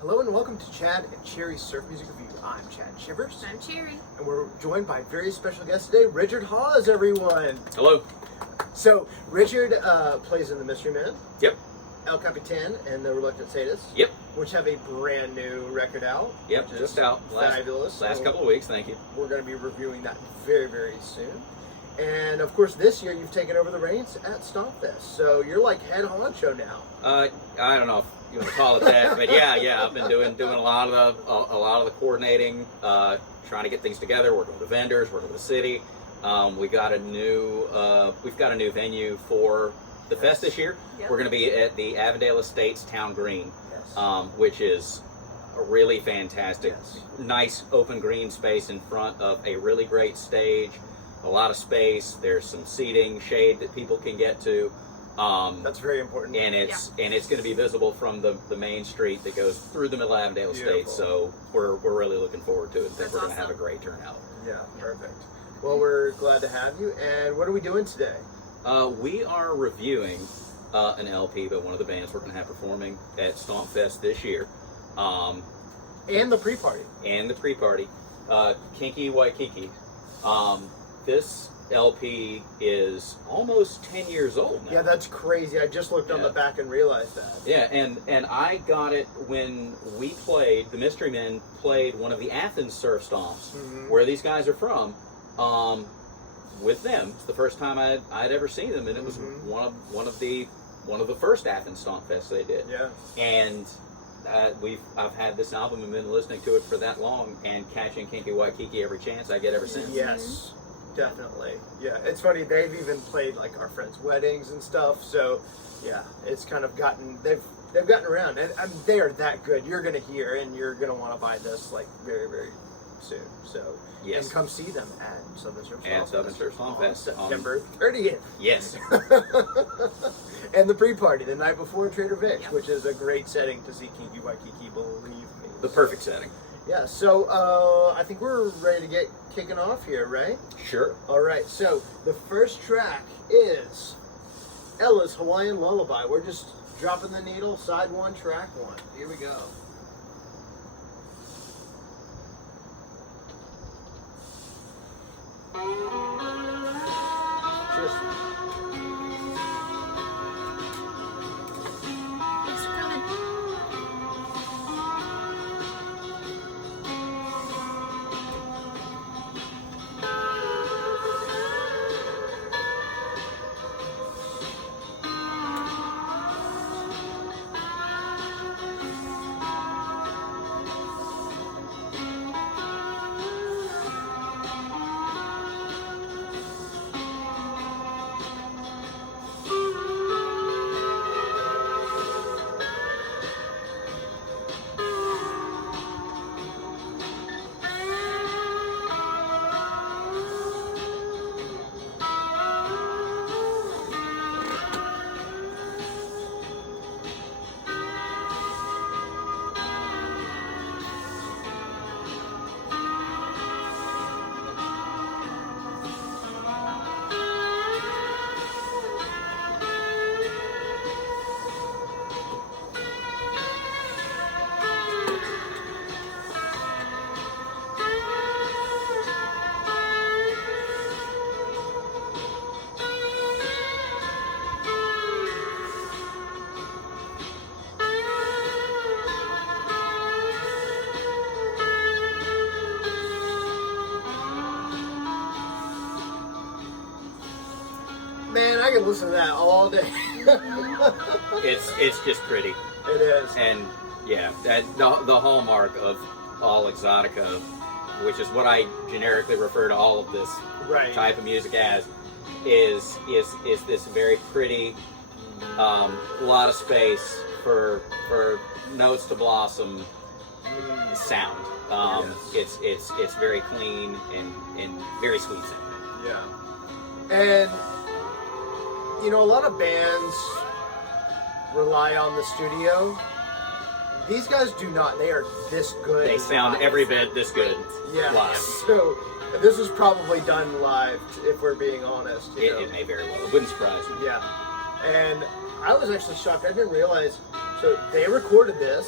Hello and welcome to Chad and Cherry's Surf Music Review. I'm Chad Shivers. I'm Cherry. And we're joined by a very special guest today, Richard Hawes, everyone. Hello. So, Richard plays in the Mystery Men. Yep. El Capitan and The Reluctant Sadists. Yep. Which have a brand new record out. Yep, which just is out. Fabulous. Last couple of weeks, thank you. We're going to be reviewing that very, very soon. And of course, this year you've taken over the reins at StompFest. So you're like head honcho now. I don't know if you want to call it that, but yeah, I've been doing a lot of the coordinating, trying to get things together, working with the vendors, working with the city. We've got a new venue for the fest this year. Yep. We're going to be at the Avondale Estates Town Green, Yes. which is a really fantastic, Yes. nice open green space in front of a really great stage. A lot of space. There's some seating, shade that people can get to. That's very important. And it's going to be visible from the main street that goes through the middle of Avondale Estates. So we're really looking forward to it. I think That's we're going to have a awesome. great turnout. Yeah, perfect. Well, we're glad to have you. And what are we doing today? We are reviewing an LP by one of the bands we're going to have performing at StompFest this year. And the pre-party. And the pre-party, Kinky Waikiki. This LP is almost 10 years old now. Yeah, that's crazy. I just looked on the back and realized that. Yeah, and I got it when we played, the Mystery Men played one of the Athens surf stomps, where these guys are from, with them. It's the first time I'd ever seen them, and it was one of the first Athens Stomp Fests they did. Yeah. And I've had this album and been listening to it for that long, and catching Kinky Waikiki every chance I get ever since. Yes, definitely. Yeah, it's funny. They've even played like our friends' weddings and stuff. So, yeah, it's kind of gotten they've gotten around, and they're that good. You're gonna hear, and you're gonna want to buy this like very, very soon. So, Yes. and come see them at Southern Surf And Southern Surf on StompFest. September 30th. Yes. And the pre-party the night before Trader Vic's, Yep. which is a great setting to see Kinky Waikiki, believe me. The perfect setting. Yeah, so I think we're ready to get kicking off here, right? Sure. All right, so the first track is Ella's Hawaiian Lullaby. We're just dropping the needle, side one, track one. Here we go. Just Thanks for coming. man, I can listen to that all day. It's just pretty. It is. And yeah, that the hallmark of all exotica, which is what I generically refer to all of this Right. type of music as, is this very pretty, lot of space for notes to blossom sound. It's very clean and very sweet sounding. Yeah. And, you know, a lot of bands rely on the studio. These guys do not. They are this good. They sound live. every bit this good Yeah. live. So, this was probably done live, if we're being honest. you know. It may very well. It wouldn't surprise me. Yeah. And I was actually shocked. I didn't realize. So, they recorded this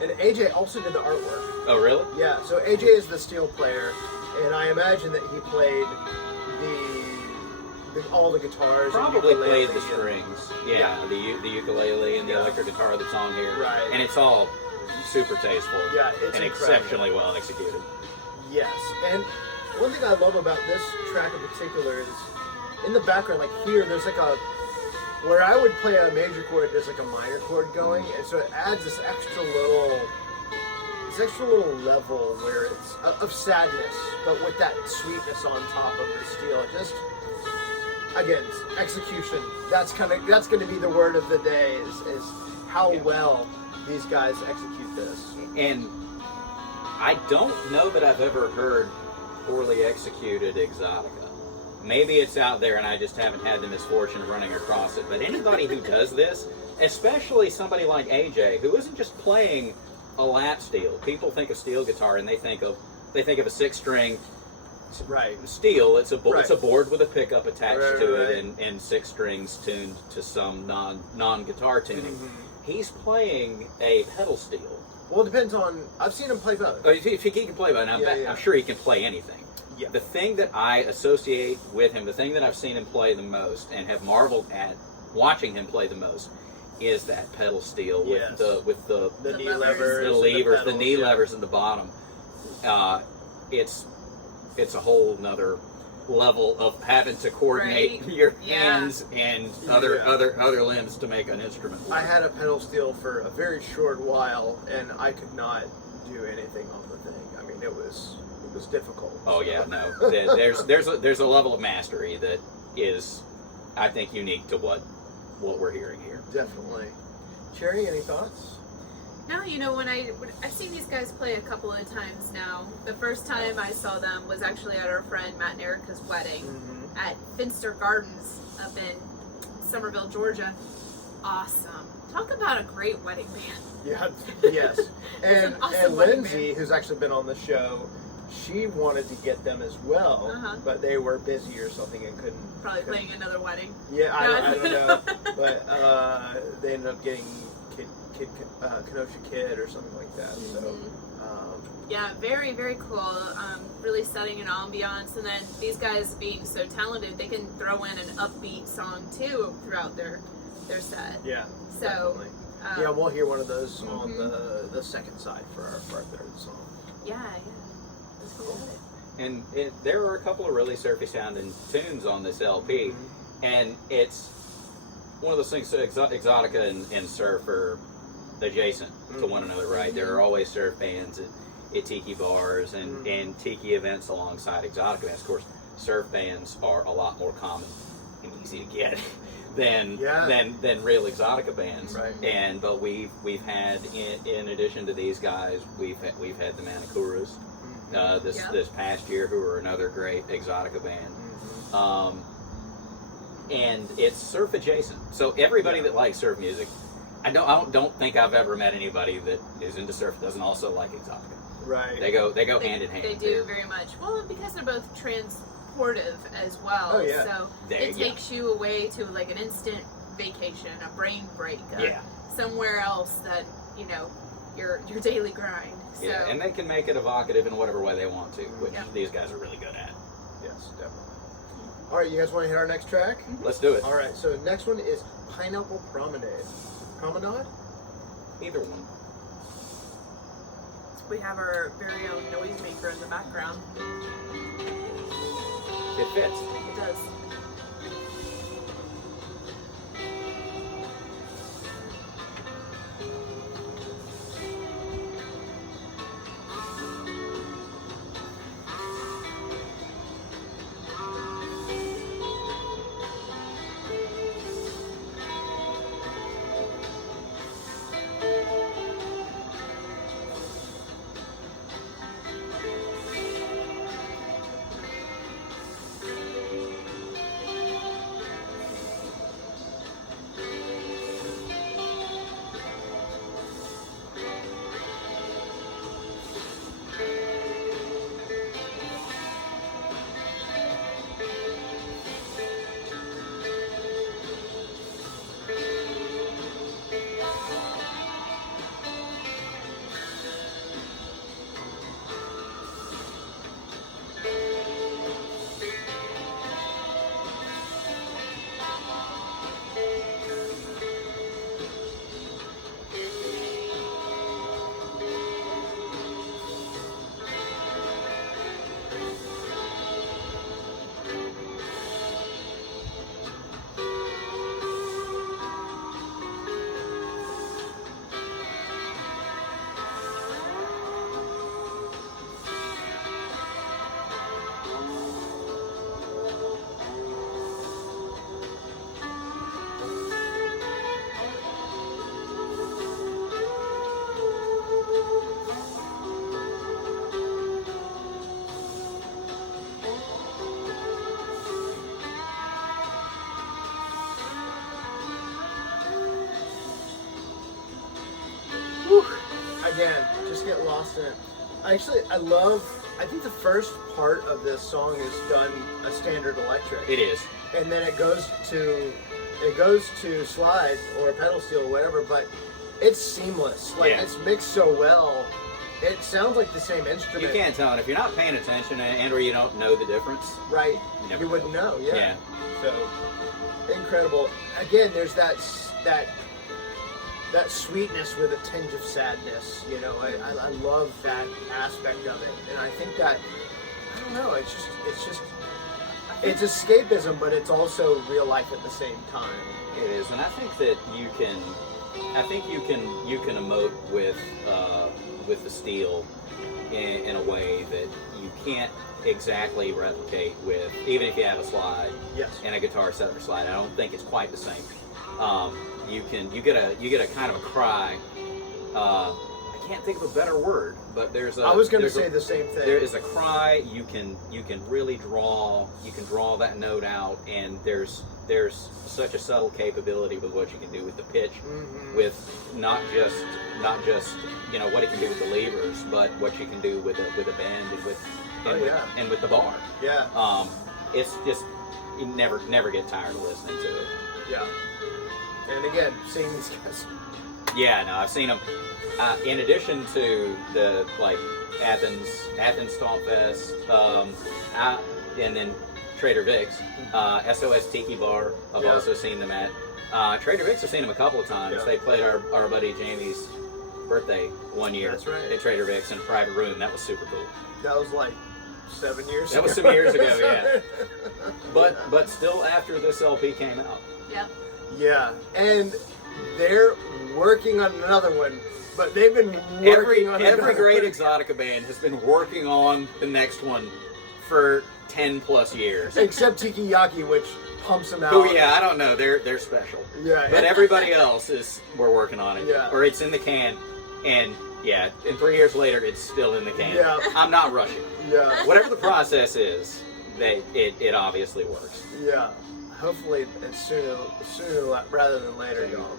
And AJ also did the artwork. Oh, really? Yeah, so AJ is the steel player, and I imagine that he played all the guitars. Probably and played the ukulele. strings. Yeah, the ukulele and the electric guitar that's on here. Right. And it's all super tasteful. Yeah, it's and incredible. exceptionally well executed. Yes, and one thing I love about this track in particular is in the background, like here, there's like where I would play a major chord, there's like a minor chord going, and so it adds this extra little level where it's of sadness, but with that sweetness on top of the steel. It just, again, execution. That's going to be the word of the day is how well these guys execute this. And I don't know that I've ever heard poorly executed Exotica. Maybe it's out there and I just haven't had the misfortune of running across it. But anybody who does this, especially somebody like AJ, who isn't just playing a lap steel. People think of steel guitar and they think of a 6-string steel. It's a board with a pickup attached to it and 6 strings tuned to some non-guitar tuning. Mm-hmm. He's playing a pedal steel. Well, it depends on. I've seen him play both. Oh, if he can play both, I'm sure he can play anything. Yeah. The thing that I associate with him, the thing that I've seen him play the most and have marveled at watching him play the most, is that pedal steel with the knee levers, the knee levers at the bottom. It's a whole nother level of having to coordinate your hands and other limbs to make an instrument work. I had a pedal steel for a very short while, and I could not do anything on the thing. I mean, it was difficult. Oh yeah, no. There's a level of mastery that is, I think, unique to what we're hearing here. Definitely. Cherry, any thoughts? No, when I've seen these guys play a couple of times now. The first time I saw them was actually at our friend Matt and Erica's wedding at Finster Gardens up in Somerville, Georgia. Awesome. Talk about a great wedding band. Yeah, yes. And awesome Lindsay, who's actually been on the show, she wanted to get them as well, but they were busy or something and couldn't. Probably playing another wedding. Yeah, I don't know. But they ended up getting Kenosha Kid or something like that. So, yeah, very, very cool. Really setting an ambiance, and then these guys being so talented, they can throw in an upbeat song too throughout their set. Yeah. So. Yeah, we'll hear one of those on the second side for our third song. Yeah. That's cool. And there are a couple of really surfy sounding tunes on this LP, and it's one of those things. So Exotica and surf are adjacent to one another, right? There are always surf bands at tiki bars and tiki events alongside Exotica bands. Of course, surf bands are a lot more common and easy to get than real Exotica bands. Right. But we've had in addition to these guys, we've had the Manicuras this past year, who are another great Exotica band. And it's surf adjacent. So everybody that likes surf music, I don't think I've ever met anybody that is into surf that doesn't also like Exotica. Right. They go hand in hand. They do very much. Well, because they're both transportive as well. Oh, yeah. So it takes you away to like an instant vacation, a brain break, somewhere else that your daily grind. So. Yeah, and they can make it evocative in whatever way they want to, which these guys are really good at. Yes, definitely. All right, you guys want to hit our next track? Let's do it. All right, so next one is Pineapple Promenade. Promenade? Either one. We have our very own noisemaker in the background. It fits. It does. just get lost in it. Actually, I think the first part of this song is done a standard electric. It is. And then it goes to slide or pedal steel or whatever, but it's seamless. Like, it's mixed so well. It sounds like the same instrument. You can't tell, and if you're not paying attention and or you don't know the difference, right? You wouldn't know. Yeah. So incredible. Again, there's that sweetness with a tinge of sadness. You know, I love that aspect of it, and I think that I don't know. It's escapism, but it's also real life at the same time. it is, and I think that you can emote with the steel in a way that you can't exactly replicate with, even if you have a slide and a guitar set for slide. I don't think it's quite the same. You get a kind of a cry. I can't think of a better word, but I was going to say the same thing. There is a cry. You can really draw. You can draw that note out, and there's such a subtle capability with what you can do with the pitch, with not just what it can do with the levers, but what you can do with a bend and with the bar. Yeah. It's just you never get tired of listening to it. Yeah. And again, seeing these guys. Yeah, no, I've seen them. In addition to the Athens StompFest, and then Trader Vic's, SOS Tiki Bar, I've also seen them at. Trader Vic's, I've seen them a couple of times. They played our buddy Jamie's birthday one year. That's right. At Trader Vic's in a private room. That was super cool. That was like 7 years ago. That was some years ago, yeah. But still after this LP came out. Yep. Yeah, and they're working on another one, but they've been working on every great one. Exotica band has been working on the next one for 10 plus years. Except Tiki Yaki, which pumps them out. Oh yeah, I don't know. They're special. Yeah. But everybody else we're working on it. Yeah. Or it's in the can, and yeah, and 3 years later it's still in the can. Yeah. I'm not rushing. Yeah. Whatever the process is, it obviously works. Yeah. Hopefully it's sooner rather than later, y'all.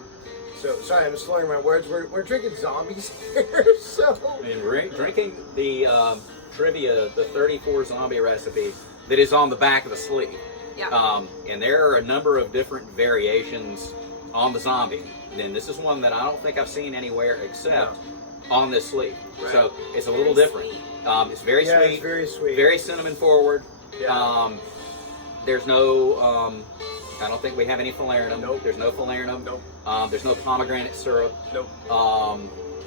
So sorry, I'm slurring my words. We're drinking zombies here, so. And drinking the trivia, the 34 zombie recipe that is on the back of the sleeve. Yeah. And there are a number of different variations on the zombie. And this is one that I don't think I've seen anywhere except on this sleeve. Right. So it's a little different. It's very sweet. It's very sweet. Very cinnamon forward. Yeah. There's no, I don't think we have any falernum. Nope. There's no falernum. Nope. There's no pomegranate syrup. Nope.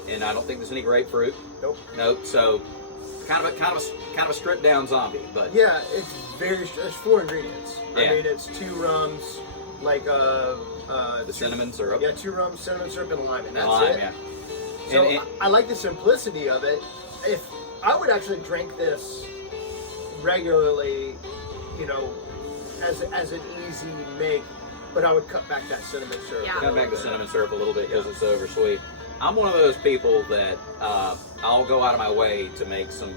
And I don't think there's any grapefruit. Nope. Nope. So kind of a stripped down zombie, but yeah, there's 4 ingredients. Yeah. I mean, it's 2 rums, the cinnamon syrup. Yeah, 2 rums, cinnamon syrup, and lime, and that's lime, it. yeah. So and I like the simplicity of it. If I would actually drink this regularly, as an easy make, but I would cut back that cinnamon syrup. Yeah. Cut back the cinnamon syrup a little bit because it's so over sweet. I'm one of those people that I'll go out of my way to make some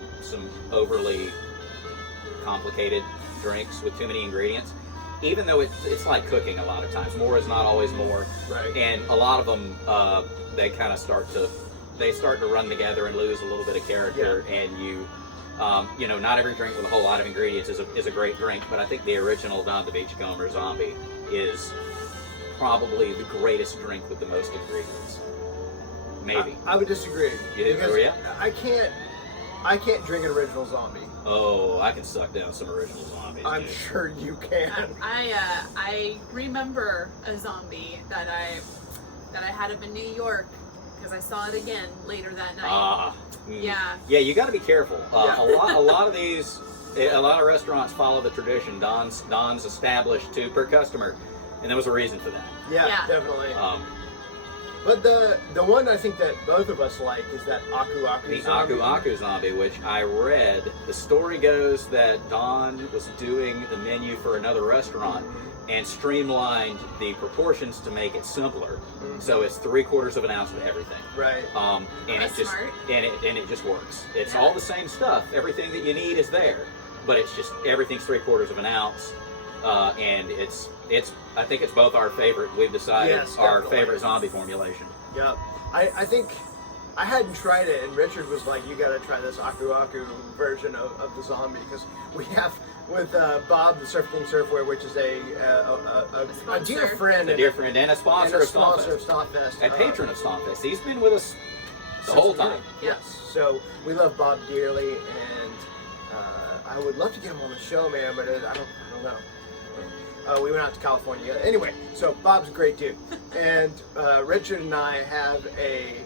overly complicated drinks with too many ingredients, even though it's like cooking a lot of times. More is not always more. Right. And a lot of them they kind of start to run together and lose a little bit of character. Yeah. And you not every drink with a whole lot of ingredients is a great drink, but I think the original Don the Beachcomber Zombie is probably the greatest drink with the most ingredients. Maybe. I would disagree. Oh, yeah? I can't drink an original zombie. Oh, I can suck down some original zombies. I'm dude. sure you can. I remember a zombie that I had up in New York because I saw it again later that night. Yeah. Yeah, you got to be careful. Yeah. A lot of restaurants follow the tradition. Don's established 2 per customer, and there was a reason for that. Yeah. Definitely. But the one I think that both of us like is that Aku Aku zombie. The Aku Aku zombie, which I read. The story goes that Don was doing the menu for another restaurant and streamlined the proportions to make it simpler. So it's 3/4 of an ounce of everything. Right. And That's it just smart. and it just works. It's all the same stuff. Everything that you need is there, but it's just everything's 3/4 of an ounce. And it's I think it's both our favorite. We've decided our favorite zombie formulation. Yep. I think I hadn't tried it, and Richard was like, "You got to try this Aku Aku version of the zombie," because we have with Bob, the Surf King Surfwear, which is a dear friend, and a sponsor of StompFest, a patron of StompFest. He's been with us the whole time. Yes, so we love Bob dearly, and I would love to get him on the show, man, but I don't know. We went out to California. Anyway, so Bob's a great dude, and Richard and I have a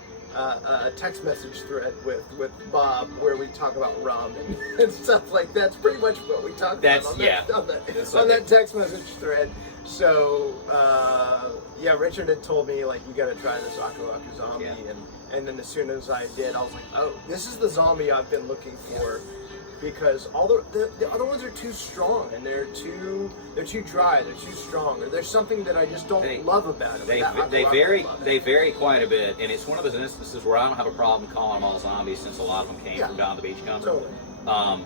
text message thread with Bob where we talk about rum and stuff like that. That's pretty much what we talked about on that text message thread. So yeah, Richard had told me like, you got to try this Aku Aku zombie, and then as soon as I did, I was like, oh, this is the zombie I've been looking for. Because all the other ones are too strong, and they're too dry, they're too strong, or there's something that I just don't love about them. They vary quite a bit, and it's one of those instances where I don't have a problem calling them all zombies, since a lot of them came from down the beach company. Totally.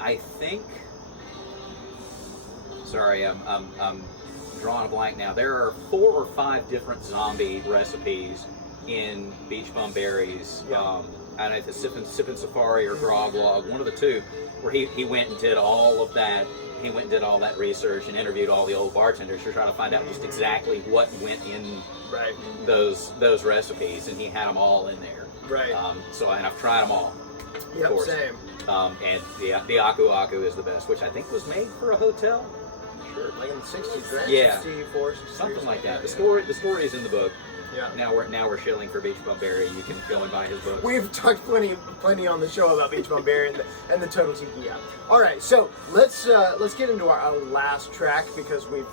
I think. Sorry, I'm drawing a blank now. There are 4 or 5 different zombie recipes in Beach Bum Berries. I don't know if it's Sippin' Safari or Grog Log, one of the two, where he went and did all of that. He went and did all that research and interviewed all the old bartenders to try to find out just exactly what went in those recipes, and he had them all in there. Right. And I've tried them all. Yep, same. And the Aku Aku is the best, which I think was made for a hotel. Sure. Like in the 60s, right? Yeah. 64, 63, something like that. The story is in the book. Yeah. Now we're shilling for Beach Bum Berry. You can go and buy his book. We've talked plenty on the show about Beach Bum Berry and the Total Tiki app. All right, so let's get into our last track, because we've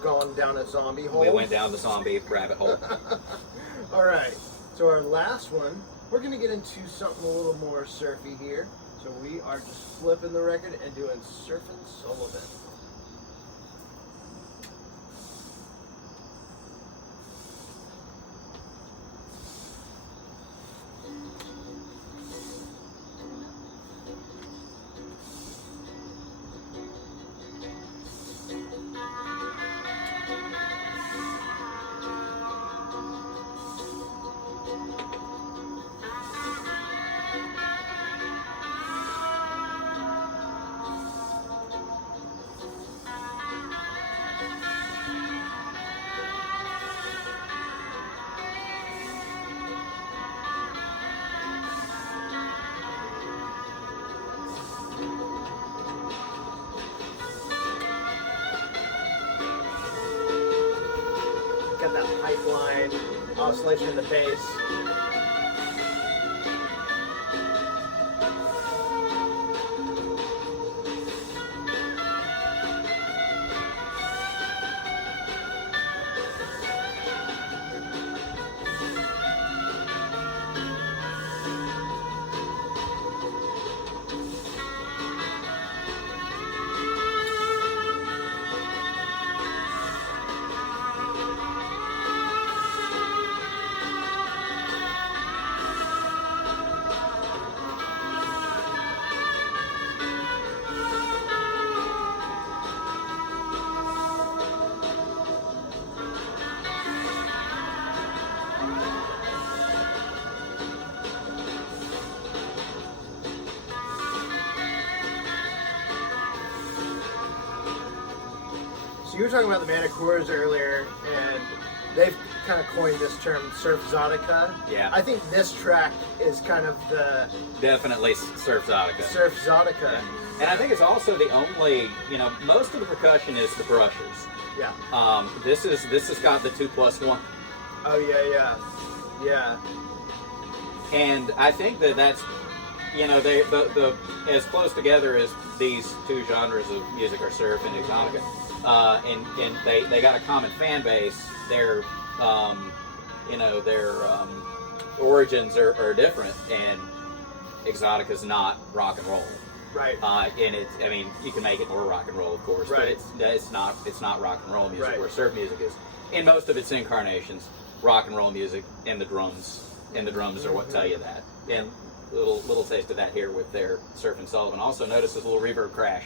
gone down a zombie hole. We went down the zombie rabbit hole. All right, so our last one, we're gonna get into something a little more surfy here. So we are just flipping the record and doing Surfin Sullivan. Got that pipeline oscillation in the bass. You were talking about the Manicures earlier, and they've kind of coined this term Surf Exotica. Yeah. I think this track is kind of the... Definitely Surf Exotica. Surf Exotica. Yeah. And I think it's also the only, most of the percussion is the brushes. Yeah. This has got the 2+1. Oh, yeah. And I think that's, the as close together as these two genres of music are surf and exotica. And they got a common fan base. Their origins are different, and exotica's not rock and roll. Right. And you can make it more rock and roll, of course, right. But it's not rock and roll music, right. Where surf music is. In most of its incarnations, rock and roll music and the drums are what tell you that. And little taste of that here with their Surfin Sullivan. Also notice this little reverb crash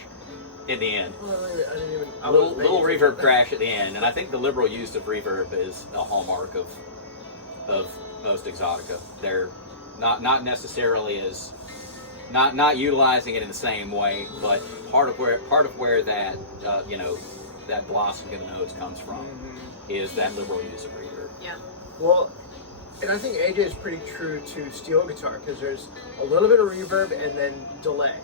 at the end. Well, I didn't even. Little reverb crash at the end, and I think the liberal use of reverb is a hallmark of most exotica. They're not necessarily as not utilizing it in the same way, but part of where that that blossoming of the notes comes from is that liberal use of reverb. Yeah. Well, and I think AJ is pretty true to steel guitar because there's a little bit of reverb and then delay.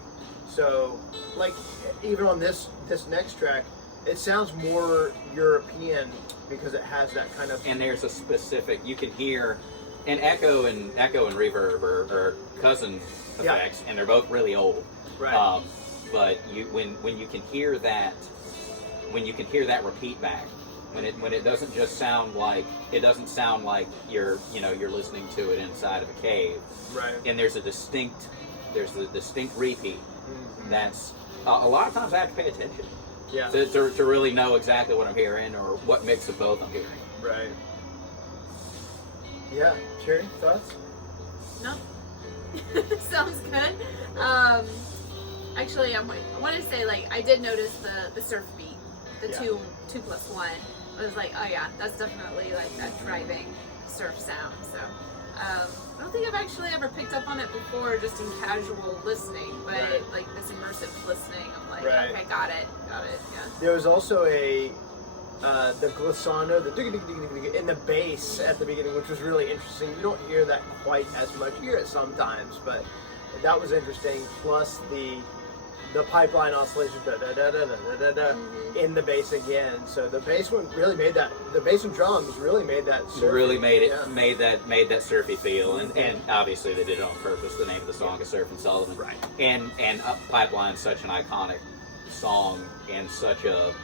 So, like, even on this next track, it sounds more European because it has that kind of. And there's a specific, you can hear, and echo and reverb are cousin effects, and they're both really old. Right. But when you can hear that, repeat back, when it doesn't just sound like you're listening to it inside of a cave. Right. And there's a distinct repeat. That's a lot of times I have to pay attention. Yeah. To really know exactly what I'm hearing or what mix of both I'm hearing. Right. Yeah. Cherry, thoughts? No. Sounds good. Actually, I want to say, like, I did notice the surf beat, the 2+1. I was like, oh yeah, that's definitely like that driving surf sound. So I don't think I've actually ever picked up on it before, just in casual listening, but like this immersive listening, I'm like, okay, got it, yeah. There was also the glissando, the dig in the bass at the beginning, which was really interesting. You don't hear that quite as much. You hear it sometimes, but that was interesting. Plus the pipeline oscillation in the bass again. So the bass one really made that. The bass and drums really made that. Surfy. Really made it made that surfy feel, and obviously they did it on purpose. The name of the song is Surfin Sullivan, right? And Pipeline's such an iconic song and such a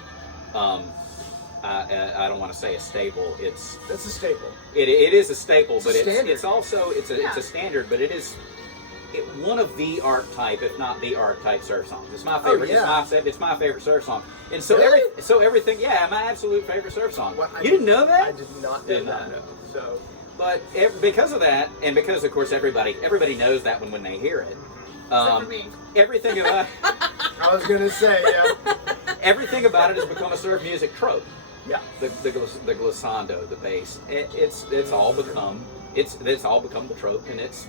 I don't want to say a staple. It's a staple. It is a staple, but it's also it's a standard, but it is. One of the archetype, if not the archetype surf songs. It's my favorite. It's my favorite surf song. And so everything. Yeah, my absolute favorite surf song. Well, you didn't know that? I did not know that. So, but because of that, and because of course everybody knows that when they hear it. Except for me. Everything about. I was gonna say Everything about it has become a surf music trope. Yeah. The glissando, the bass. It's all become the trope, and it's.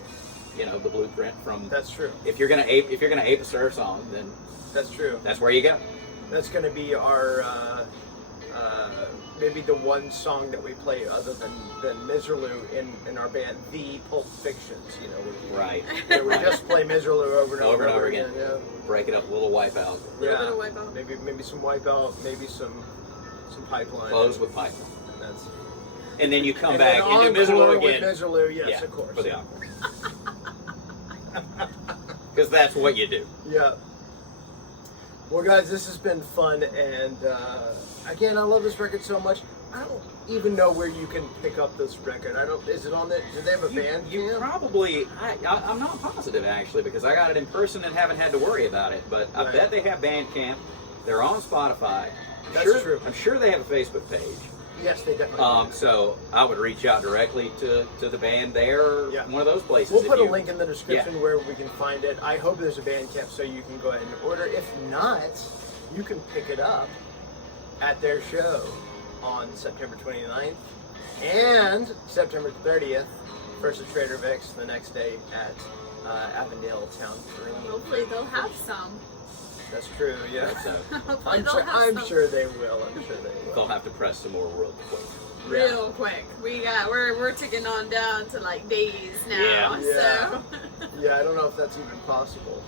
The blueprint from. That's true. If you're gonna ape a surf song, then that's true. That's where you go. That's gonna be our maybe the one song that we play other than Miserlou in our band, the Pulp Fictions. Right. Where we just play Miserlou over and over again. Yeah. Break it up a little Wipeout. A little bit of Wipeout. Maybe some Wipeout. Maybe some Pipeline. Close with Pipeline. That's. And then you come back and do Miserlou again. Miserlou, yes, of course. For the encore. Because that's what you do. Yeah. Well, guys, this has been fun, and again, I love this record so much. I don't even know where you can pick up this record. Is it on the? Do they have a band? You probably. I'm not positive actually because I got it in person and haven't had to worry about it. But I bet they have Bandcamp. They're on Spotify. That's true. I'm sure they have a Facebook page. Yes, they definitely do. So I would reach out directly to the band there, or one of those places. We'll put a link in the description where we can find it. I hope there's a Bandcamp so you can go ahead and order. If not, you can pick it up at their show on September 29th and September 30th, first at Trader Vic's, the next day at Avondale Town Green. Hopefully they'll have some. That's true, yeah. I'm sure they will. I'm sure they will. They'll have to press some more real quick. Real quick. We're ticking on down to like days now. Yeah. So. Yeah, I don't know if that's even possible.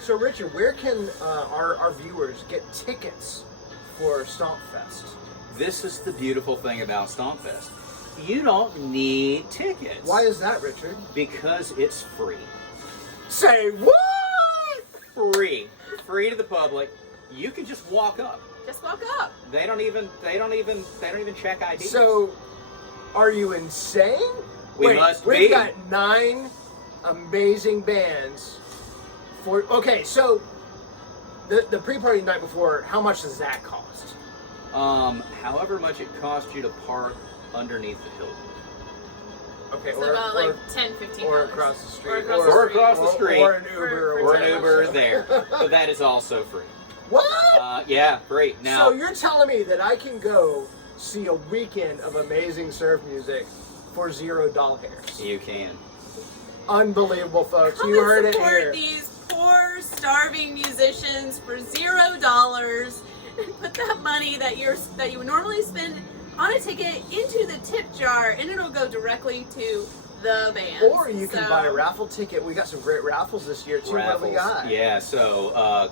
So Richard, where can our viewers get tickets for StompFest? This is the beautiful thing about StompFest. You don't need tickets. Why is that, Richard? Because it's free. Say what? Free to the public. You can just walk up. Just walk up. They don't even check ID. So, are you insane? We've got 9 amazing bands. So the pre-party night before, how much does that cost? However much it costs you to park underneath the Hilton. Okay, so about like $10-15. Or across the street. Or across the street. Or an Uber. Or an Uber there. But that is also free. What? Yeah, free. Now, so you're telling me that I can go see a weekend of amazing surf music for $0. You can. Unbelievable, folks. Come You and heard it support here. these poor, starving musicians for $0 and put that money that you would normally spend on a ticket into the tip jar, and it'll go directly to the band. Or you can buy a raffle ticket. We got some great raffles this year too. Raffles. What do we got? Yeah, so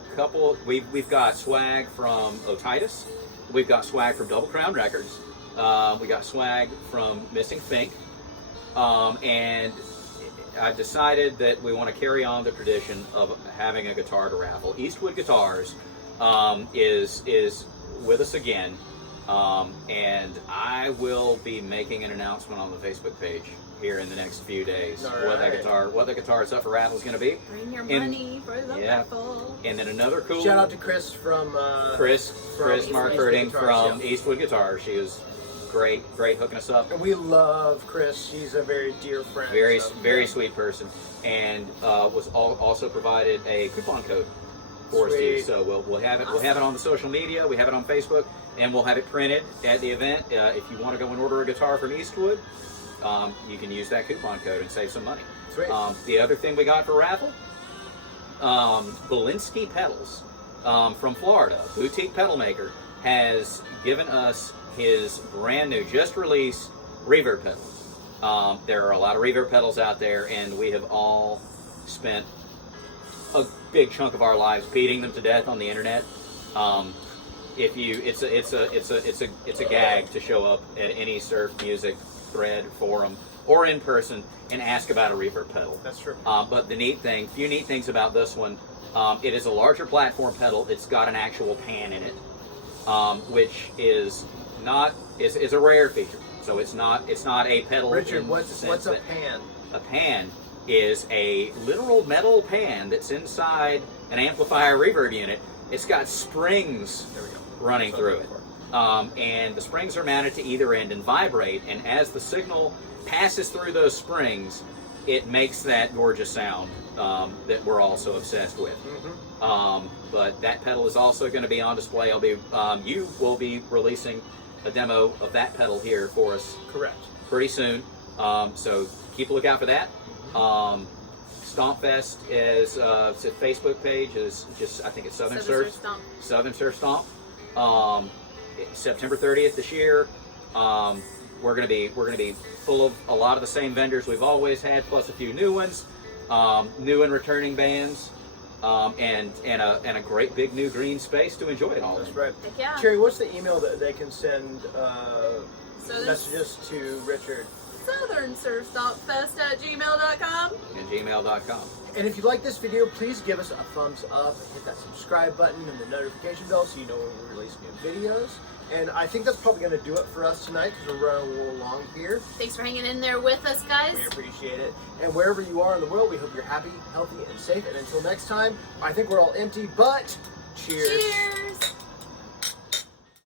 we've got swag from Otitis. We've got swag from Double Crown Records. We got swag from Missing Fink. And I've decided that we want to carry on the tradition of having a guitar to raffle. Eastwood Guitars is with us again. And I will be making an announcement on the Facebook page here in the next few days. What the guitar is up for raffle is going to be. Bring your money for the raffle. And then another cool shout out to Chris from Chris Markfording from yeah. Eastwood Guitars. She is great hooking us up. And we love Chris. She's a very dear friend. Very sweet person, and was also provided a coupon code for us to use. So we'll have it. We'll have it on the social media. We have it on Facebook, and we'll have it printed at the event. If you want to go and order a guitar from Eastwood, you can use that coupon code and save some money. Sweet. The other thing we got for raffle, Belinsky Pedals from Florida, boutique pedal maker, has given us his brand new, just released reverb pedal. There are a lot of reverb pedals out there, and we have all spent a big chunk of our lives beating them to death on the internet. It's a gag to show up at any surf music thread, forum, or in person and ask about a reverb pedal. That's true. But few neat things about this one. It is a larger platform pedal. It's got an actual pan in it, which is a rare feature. So it's not a pedal. Richard, what's a pan? A pan is a literal metal pan that's inside an amplifier reverb unit. It's got springs running through it. And the springs are mounted to either end and vibrate, and as the signal passes through those springs, it makes that gorgeous sound that we're also obsessed with. Mm-hmm. But that pedal is also going to be on display. You will be releasing a demo of that pedal here for us. Correct. Pretty soon. So keep a lookout for that. StompFest is it's a Facebook page. Is just I think it's Southern Surf Stomp. September 30th this year. We're gonna be full of a lot of the same vendors we've always had, plus a few new ones, new and returning bands, and a great big new green space to enjoy it all. That's right. Heck yeah. Cherry, what's the email that they can send messages to Richard? SouthernSurfStompFest@gmail.com. And gmail.com. And if you like this video, please give us a thumbs up and hit that subscribe button and the notification bell so you know when we release new videos. And I think that's probably going to do it for us tonight because we're running a little long here. Thanks for hanging in there with us, guys. We appreciate it. And wherever you are in the world, we hope you're happy, healthy, and safe. And until next time, I think we're all empty, but cheers. Cheers.